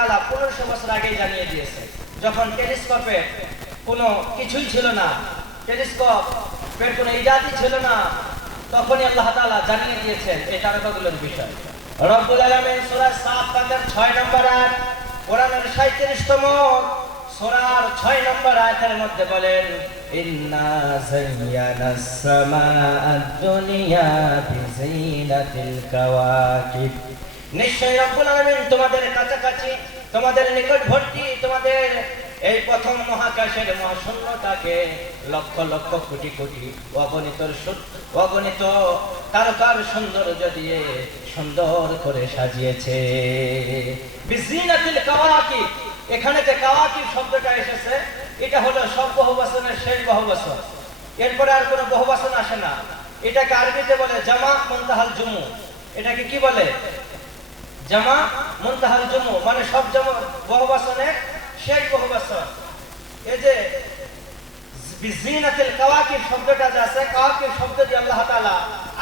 তাআলা 1500 বছর আগেই জানিয়ে দিয়েছেন। যখন টেলিস্কোপের কোনো কিছুই ছিল না, টেলিস্কোপের কোনো ইজাদই ছিল না, তখনই আল্লাহ তাআলা জানিয়ে দিয়েছেন এই তারকাগুলোর বিষয়। রব্বুল আলামিন সূরা সাফফাতের 6 নম্বর আয়াত, কোরআনের 37তম সূরার 6 নম্বর আয়াতের মধ্যে বলেন, ইন্না যায়্যানাস সামাআদ দুনিয়া বিজিনাতিল কাওয়াকিব। নিশ্চয়ই রব্বুল আলামিন তোমাদের কাছাকাছি, তোমাদের নিকটবর্তী, তোমাদের এই প্রথম মহাকাশের মহাশূন্যটাকে লক্ষ লক্ষ কোটি কোটি অগণিত তারকার সৌন্দর্য দিয়ে সুন্দর করে সাজিয়েছে। বিজিনাতিল কাওয়াকিব, এখানে যে কাওয়াকিব শব্দটা এসেছে এটা হলো সব বহুবচনের শেষ বহুবচন, এরপরে আর কোনো বহুবচন আসে না। এটাকে আরবিতে বলে জামা মুনতাহাল জুমু। এটাকে কি বলে? জামা মুনতাহাল জুমু, মানে সব জামা বহুবচনের শেষ বহুবচন। এই যে বিজিনাতিল কাওয়াকিব শব্দটা যে আছে, কাওয়াকিব শব্দ দিয়ে আল্লাহ তাআলা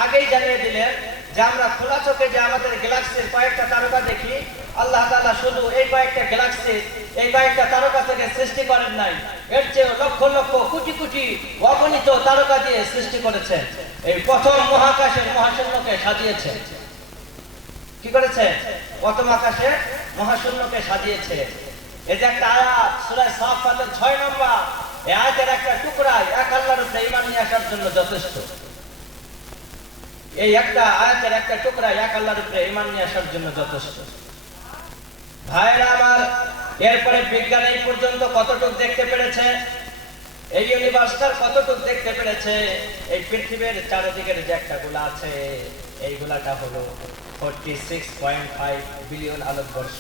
আগেই জানিয়ে দিলেন যে আমরা খোলা চোখে যে আমাদের গ্যালাক্সির কয়েকটা তারকা দেখি, আল্লাহ তাআলা শুধু এই কয়েকটা গ্যালাক্সি, এই কয়েকটা তারকা থেকে সৃষ্টি করেন নাই, এর চেয়ে লক্ষ লক্ষ কোটি কোটি অগণিত তারকা দিয়ে সৃষ্টি করেছেন। এই প্রথম মহাকাশের মহাশূন্যকে সাজিয়েছে। কি করেছে? প্রথম আকাশের মহাশূন্যকে সাজিয়েছে। এই যে একটা আয়াত সূরা সাফফাতের 6 নম্বর, এই আয়াতের একটা টুকরা এক আল্লাহর উপরে ঈমান নিয়ে আসার জন্য যথেষ্ট। এই একটা আয়াতের একটা টুকরা এক আল্লাহর উপরে ঈমান নিয়ে আসার জন্য যথেষ্ট। ভাইরা আমার, এরপরে বিজ্ঞান এই পর্যন্ত কতটুকু দেখতে পেরেছে, এই ইউনিভার্সটার কতটুকু দেখতে পেরেছে, এই পৃথিবীর চারদিকের যে একটা গোলা আছে, এই গোলাটা হলো 46.5 বিলিয়ন আলোকবর্ষ।